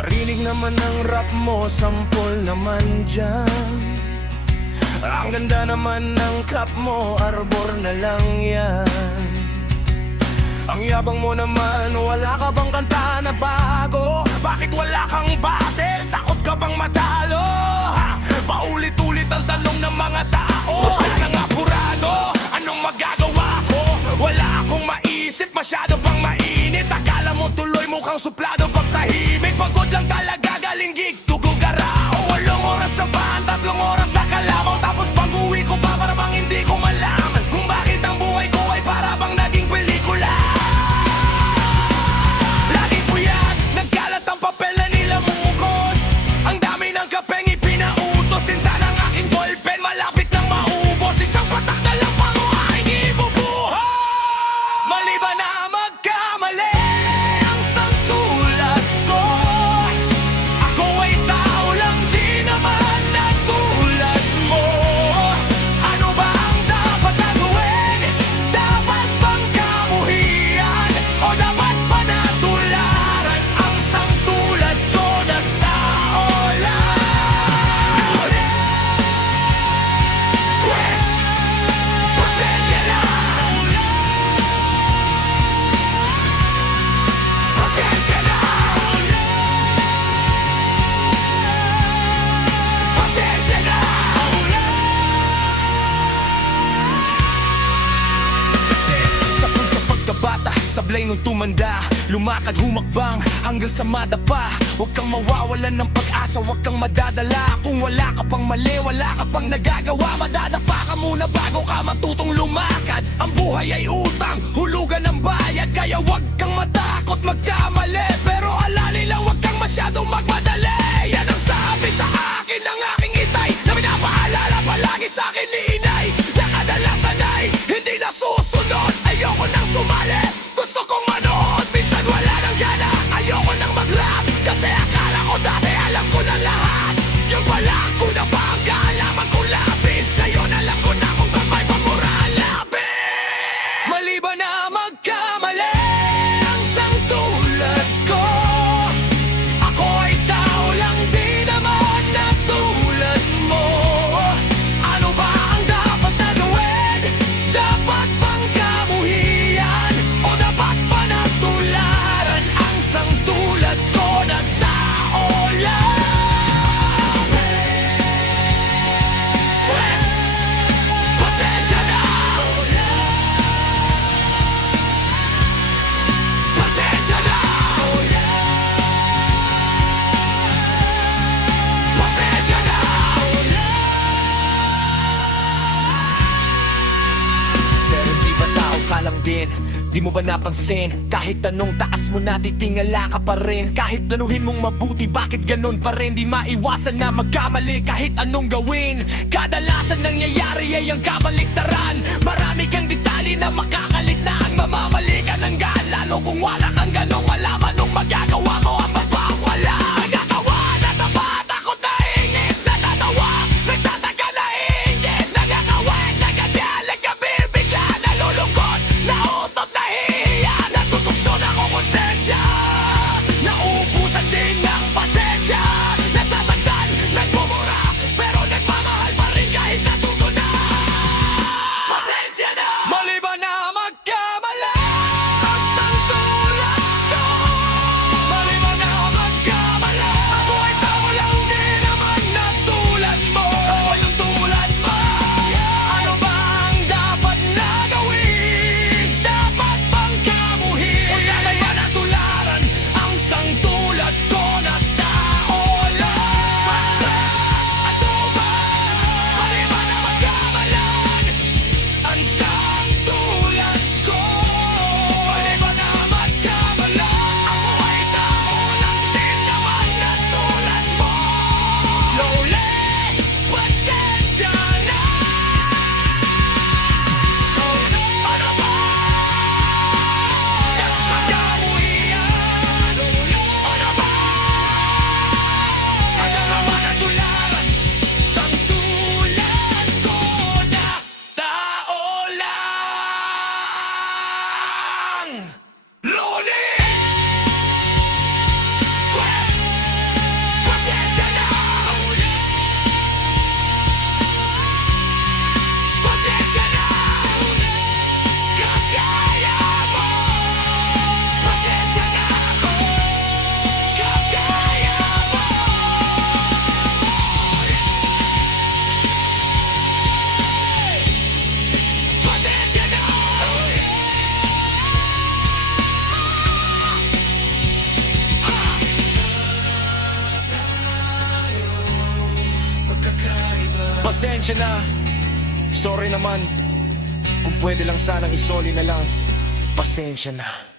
Marinig naman ang rap mo, sampol naman dyan. Ang ganda naman ng cup mo, arbor na lang yan. Ang yabang mo naman, wala ka bang kanta na bago? Bakit wala kang battle? Takot ka bang matalo? Paulit-ulit ang tanong ng mga tao. Sanang apurado, anong magagawa ko? Wala akong maisip, masyado pang mainit. Akala mo tuloy mukhang suplado pag tahimik. Pagod lang talaga, galing gig, tugog garao. 8 oras sa van, 3 oras sa kalabaw. Tapos pag-uwi ko pa para bang hindi ko malaman kung bakit ang buhay ko ay para bang naging pelikula. Lagi po yan, nagkalat ang papel na nilamukos. Ang dami ng kapeng ipinautos. Tinta ng aking ballpen, malapit nang maubos. Isang patak na lang pango aking ibubuhay. Mali ba na magkamali ang sangtulad ko? Ako ay tao lang, di naman na tulad mo. Ano ba ang dapat na gawin? Dapat bang kamuhian? O dapat pa natularan ang sangtulad ko na tao lang? Pwes, pasensya na. Pasensya na. Pasensya na. Kasi sa pagkabata, sablay nung tumanda, lumakad humakbang hanggang sa madapa. Huwag kang mawawalan ng pag-asa, huwag kang madadala. Kung wala ka pang mali, wala ka pang nagagawa, madadapa ka muna bago ka matutong lumakad. Ang buhay ay utang, hulugan ng bayad. Kaya huwag kang matakot magkamali, pero alali lang huwag kang masyadong magmadali. Yan ang sabi sa akin ng aking itay, na pinapaalala palagi sa akin ni inay, na kadalasan ay hindi nasusunod. Ayoko nang sumali, gusto kong manood, minsan wala nang gana. Ayoko nang mag-rap, kasi akala ko dati alam ko na lahat. Yung pala ko na ba ang kaalaman ko labis? Ngayon alam ko na kung kamay pamura labis. Mali ba na magkamali ang sangtulad ko? Ako ay tao lang, di naman na tulad mo. Ano ba ang dapat na gawin? Dapat bang kamuhian? O dapat pa natularan ang sangtulad ko na tao lang? Pwes, pasensya na. Pasensya na. Pasensya na. Sir, di ba tao ka lang din? Di mo ba napansin? Kahit anong taas mo na, titingala ka pa rin. Kahit planuhin mong mabuti, bakit ganun pa rin? Di maiwasan na magkamali kahit anong gawin. Kadalasan nangyayari ay ang kabaliktaran. Marami kang detalye na makakalit na ang mamamali ka ng gaan. Lalo kung wala kang ganong malaman nung magagawa mo ang mapawala. Nagkatawa, natapat, takot na ingit, natatawa, nagtataka na ingit, nangangawin, naganyan, nagkabi, bigla nalulungkot, nautot, nahihiya, natutukso na ko konsensya, nauubusan din ng pasensya, nasasaktan, nagmumura, pero nagmamahal pa rin kahit natuto na. Pasensya na. Mali ba na magkamali ang sangtulad ko? Mali ba na Pasensya na, sorry naman. Kung pwede lang sanang isoli na lang, pasensya na.